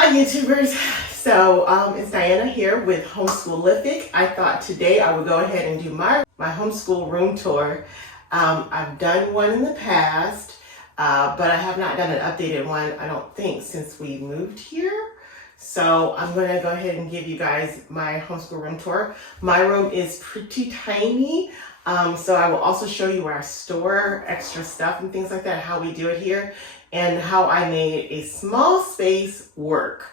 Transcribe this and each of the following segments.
Hi YouTubers. So it's Diana here with Homeschoolific. I thought today I would go ahead and do my homeschool room tour. I've done one in the past, but I have not done an updated one, I don't think, since we moved here. So I'm going to go ahead and give you guys my homeschool room tour. My room is pretty tiny, so I will also show you where I store extra stuff and things like that, how we do it here, and how I made a small space work.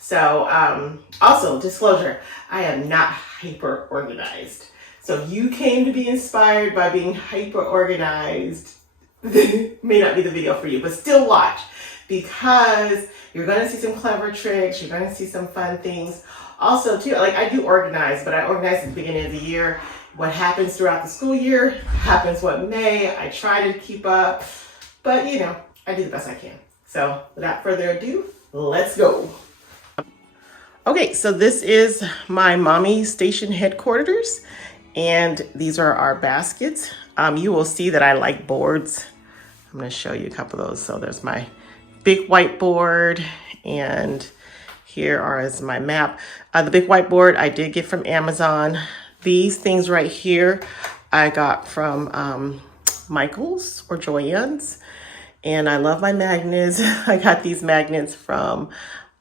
So also, disclosure, I am not hyper organized. So if you came to be inspired by being hyper organized, may not be the video for you, but still watch, because you're going to see some clever tricks, you're going to see some fun things. Also too, like, I do organize, but I organize at the beginning of the year. What happens throughout the school year happens what may. I try to keep up, but you know, I do the best I can. So without further ado, let's go. Okay, so this is my mommy station headquarters, and these are our baskets. You will see that I like boards. I'm going to show you a couple of those. So there's my big whiteboard, and here is my map. The big whiteboard I did get from Amazon. These things right here I got from Michael's or Joann's. And I love my magnets. I got these magnets from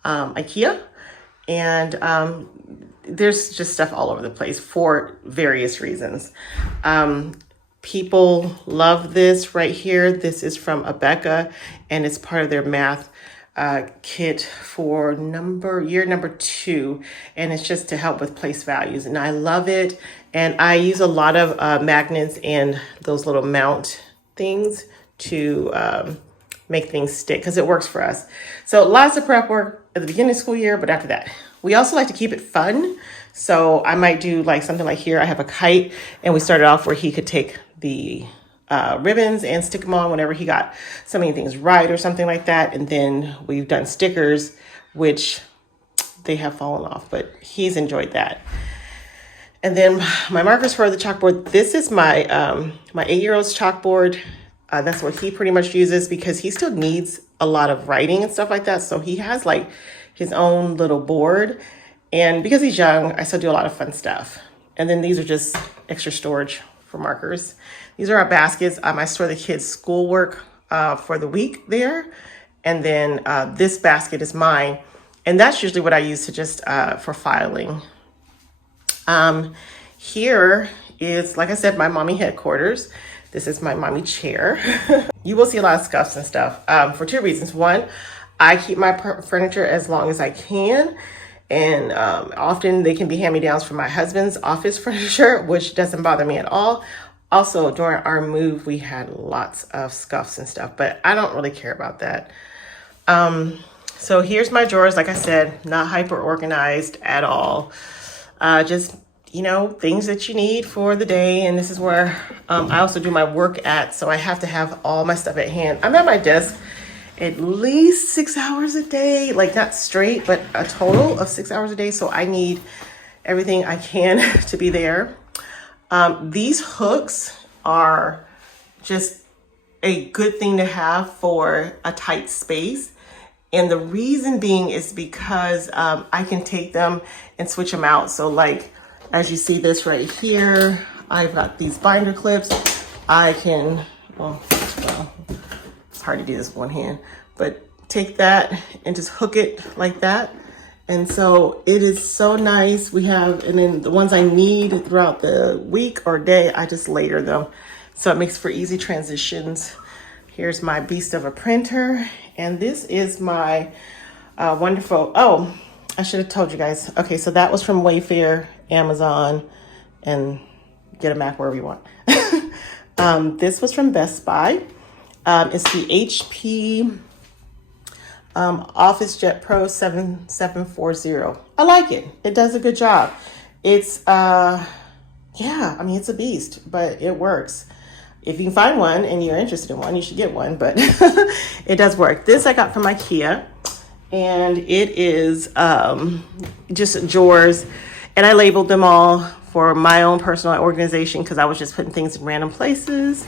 IKEA. And there's just stuff all over the place for various reasons. People love this right here. This is from Abeka, and it's part of their math kit for year number 2. And it's just to help with place values. And I love it. And I use a lot of magnets and those little mount things to make things stick, because it works for us. So lots of prep work at the beginning of the school year, but after that, we also like to keep it fun. So I might do like something like here. I have a kite, and we started off where he could take the ribbons and stick them on whenever he got so many things right or something like that. And then we've done stickers, which they have fallen off, but he's enjoyed that. And then my markers for the chalkboard. This is my my 8-year-old's chalkboard. That's what he pretty much uses, because he still needs a lot of writing and stuff like that. So he has like his own little board. And because he's young, I still do a lot of fun stuff. And then these are just extra storage for markers. These are our baskets. I store the kids' schoolwork for the week there. And then this basket is mine. And that's usually what I use to just for filing. Here is, like I said, my mommy headquarters. This is my mommy chair. You will see a lot of scuffs and stuff for 2 reasons. One, I keep my furniture as long as I can. And often they can be hand-me-downs from my husband's office furniture, which doesn't bother me at all. Also, during our move, we had lots of scuffs and stuff, but I don't really care about that. So here's my drawers. Like I said, not hyper organized at all. Just, you know, things that you need for the day. And this is where I also do my work at. So I have to have all my stuff at hand. I'm at my desk at least 6 hours a day, like not straight, but a total of 6 hours a day. So I need everything I can to be there. These hooks are just a good thing to have for a tight space. And the reason being is because I can take them and switch them out. So like, as you see this right here, I've got these binder clips. I can, well, it's hard to do this with one hand, but take that and just hook it like that. And so it is so nice. We have, and then the ones I need throughout the week or day, I just layer them. So it makes for easy transitions. Here's my beast of a printer. And this is my wonderful, oh, I should have told you guys. Okay, so that was from Wayfair, Amazon, and get a Mac wherever you want. This was from Best Buy. It's the HP Office Jet Pro 7740. I like it. It does a good job. It's, yeah, I mean, it's a beast, but it works. If you can find one and you're interested in one, you should get one, but it does work. This I got from IKEA, and it is just drawers, and I labeled them all for my own personal organization because I was just putting things in random places.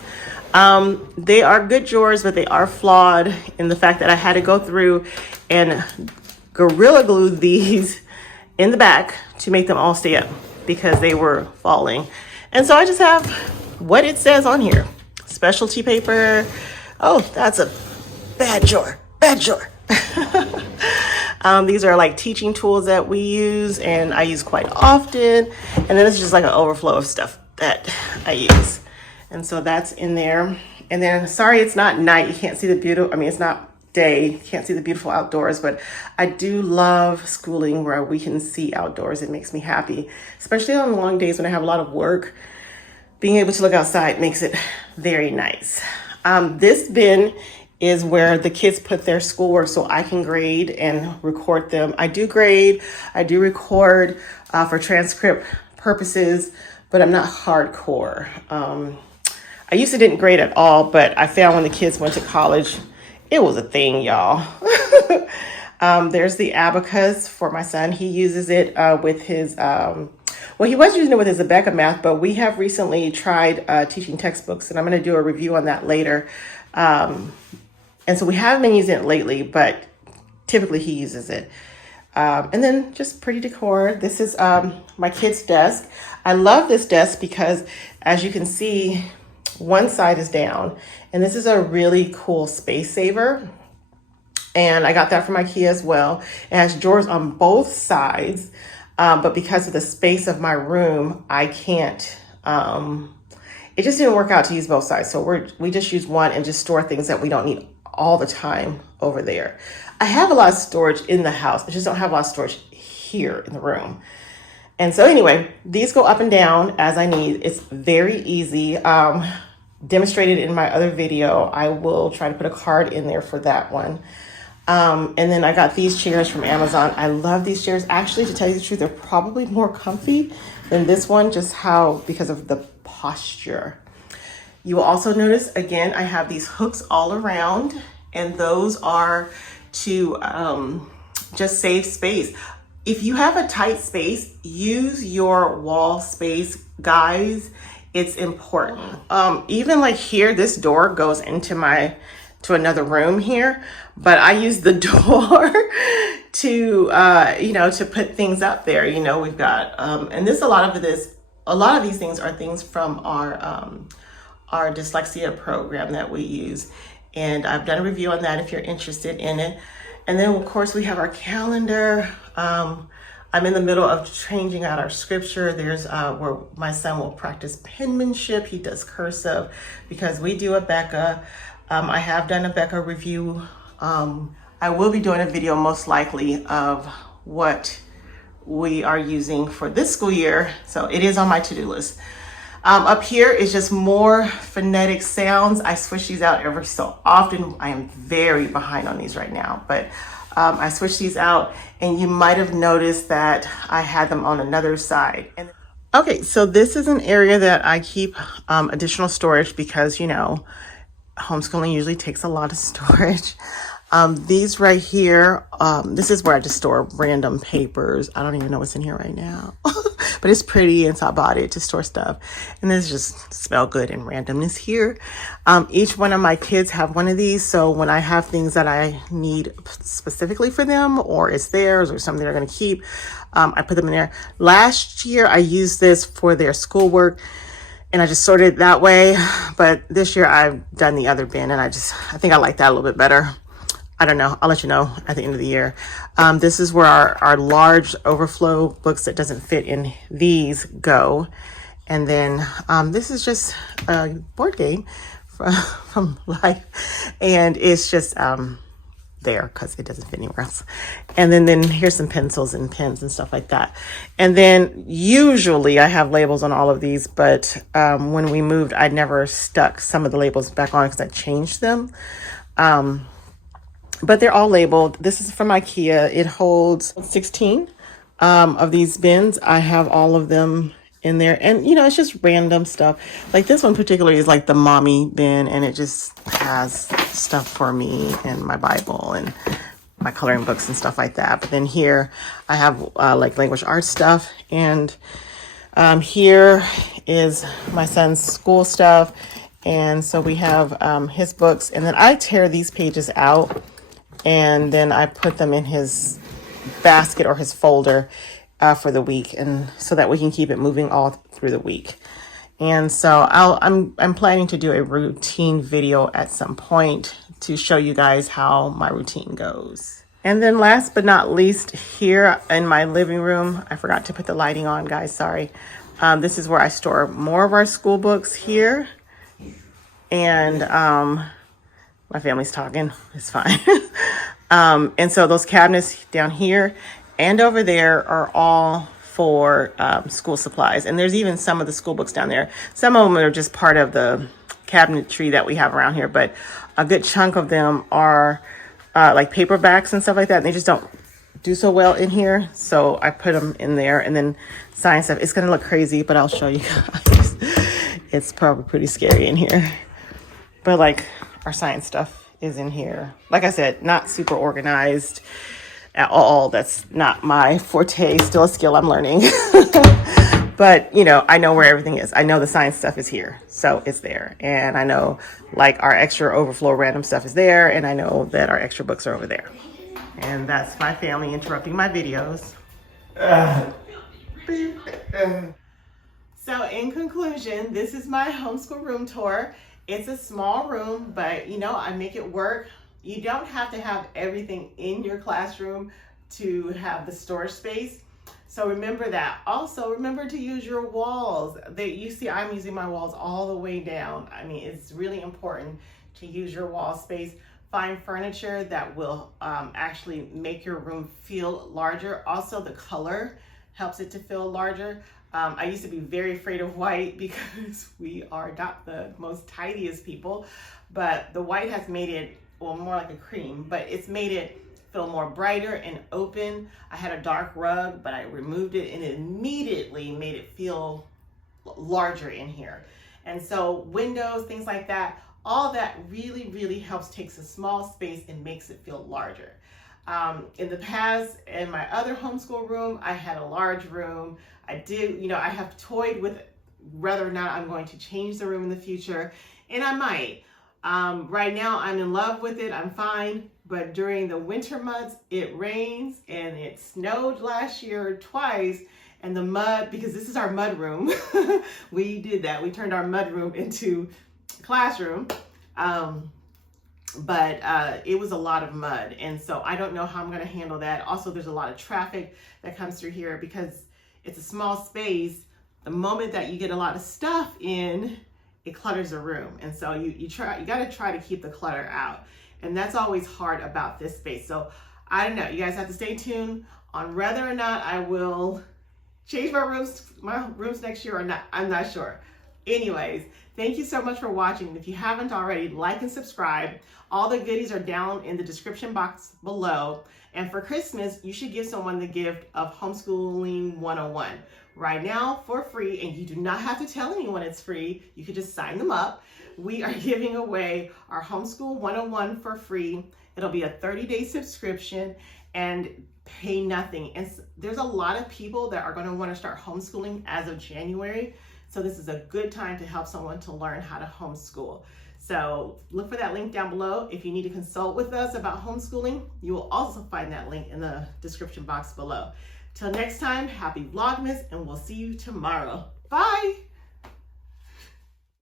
They are good drawers, but they are flawed in the fact that I had to go through and Gorilla Glued these in the back to make them all stay up because they were falling. And so I just have what it says on here. Specialty paper. Oh, that's a bad drawer. These are like teaching tools that we use and I use quite often. And then it's just like an overflow of stuff that I use. And so that's in there. And then, sorry, it's not night. You can't see the beautiful, it's not day. You can't see the beautiful outdoors, but I do love schooling where we can see outdoors. It makes me happy, especially on long days when I have a lot of work. Being able to look outside makes it very nice. This bin is where the kids put their schoolwork so I can grade and record them. I do grade, I do record for transcript purposes, but I'm not hardcore. I used to didn't grade at all, but I found when the kids went to college, it was a thing, y'all. There's the abacus for my son. He uses it with his, he was using it with his Abeka math, but we have recently tried teaching textbooks, and I'm going to do a review on that later. And so we haven't been using it lately, but typically he uses it. And then just pretty decor. This is my kid's desk. I love this desk because, as you can see, one side is down, and this is a really cool space saver. And I got that from IKEA as well. It has drawers on both sides, but because of the space of my room, I can't, it just didn't work out to use both sides. So we just use one and just store things that we don't need all the time over there. I have a lot of storage in the house. I just don't have a lot of storage here in the room. And so anyway, these go up and down as I need. It's very easy. Demonstrated in my other video. I will try to put a card in there for that one. And then I got these chairs from Amazon. I love these chairs. Actually, to tell you the truth, they're probably more comfy than this one, because of the posture. You will also notice, again, I have these hooks all around, and those are to just save space. If you have a tight space, use your wall space, guys. It's important. Even like here, this door goes into to another room here, but I use the door to put things up there. We've got, and a lot of these things are things from our dyslexia program that we use. And I've done a review on that if you're interested in it. And then of course we have our calendar. I'm in the middle of changing out our scripture. There's where my son will practice penmanship. He does cursive because we do Abeka. I have done a Abeka review. I will be doing a video most likely of what we are using for this school year. So it is on my to-do list. Up here is just more phonetic sounds. I switch these out every so often. I am very behind on these right now, but I switch these out, and you might have noticed that I had them on another side. Okay, so this is an area that I keep additional storage because, homeschooling usually takes a lot of storage. These right here, this is where I just store random papers. I don't even know what's in here right now, but it's pretty, and so I bought it to store stuff. And this just smell good and randomness here. Each one of my kids have one of these. So when I have things that I need specifically for them, or it's theirs or something they're going to keep, I put them in there. Last year, I used this for their schoolwork, and I just sorted it that way. But this year I've done the other bin, and I think I like that a little bit better. I don't know. I'll let you know at the end of the year. This is where our large overflow books that doesn't fit in these go. And then this is just a board game from life. And it's just there because it doesn't fit anywhere else. And then here's some pencils and pens and stuff like that. And then usually I have labels on all of these, but when we moved, I never stuck some of the labels back on because I changed them. But they're all labeled. This is from IKEA. It holds 16 of these bins. I have all of them in there. And, it's just random stuff. Like this one particularly is like the mommy bin, and it just has stuff for me and my Bible and my coloring books and stuff like that. But then here I have like language arts stuff. And here is my son's school stuff. And so we have his books. And then I tear these pages out, and then I put them in his basket or his folder for the week, and so that we can keep it moving all through the week. And so I'm planning to do a routine video at some point to show you guys how my routine goes. And then last but not least, here in my living room, I forgot to put the lighting on, guys, sorry. This is where I store more of our school books here. And my family's talking, it's fine. And so those cabinets down here and over there are all for school supplies. And there's even some of the school books down there. Some of them are just part of the cabinetry that we have around here, but a good chunk of them are like paperbacks and stuff like that. And they just don't do so well in here. So I put them in there, and then science stuff. It's gonna look crazy, but I'll show you guys. It's probably pretty scary in here. But like our science stuff is in here. Like I said, not super organized at all. That's not my forte, still a skill I'm learning. But, you know, I know where everything is. I know the science stuff is here, so it's there. And I know, like, our extra overflow random stuff is there, and I know that our extra books are over there. And that's my family interrupting my videos. So in conclusion, this is my homeschool room tour. It's a small room, but, you know, I make it work. You don't have to have everything in your classroom to have the storage space. So remember that. Also, remember to use your walls. You see, I'm using my walls all the way down. I mean, it's really important to use your wall space. Find furniture that will actually make your room feel larger. Also, the color helps it to feel larger. I used to be very afraid of white because we are not the most tidiest people, but the white has made it, well, more like a cream, but it's made it feel more brighter and open. I had a dark rug, but I removed it and it immediately made it feel larger in here. And so windows, things like that, all that really, really helps, takes a small space and makes it feel larger. In the past, in my other homeschool room, I had a large room. I have toyed with whether or not I'm going to change the room in the future, and I might. Right now, I'm in love with it. I'm fine. But during the winter months, it rains and it snowed last year twice. And the mud, because this is our mud room, we did that. We turned our mud room into a classroom. But it was a lot of mud. And so I don't know how I'm going to handle that. Also, there's a lot of traffic that comes through here because it's a small space. The moment that you get a lot of stuff in, it clutters the room. And so you got to try to keep the clutter out. And that's always hard about this space. So I don't know, you guys have to stay tuned on whether or not I will change my rooms next year or not. I'm not sure. Anyways, thank you so much for watching. If you haven't already, like and subscribe. All the goodies are down in the description box below. And for Christmas, you should give someone the gift of Homeschooling 101. Right now, for free, and you do not have to tell anyone it's free. You could just sign them up. We are giving away our Homeschool 101 for free. It'll be a 30-day subscription and pay nothing. And there's a lot of people that are going to want to start homeschooling as of January. So this is a good time to help someone to learn how to homeschool. So look for that link down below. If you need to consult with us about homeschooling, you will also find that link in the description box below. Till next time, happy Vlogmas, and we'll see you tomorrow. Bye.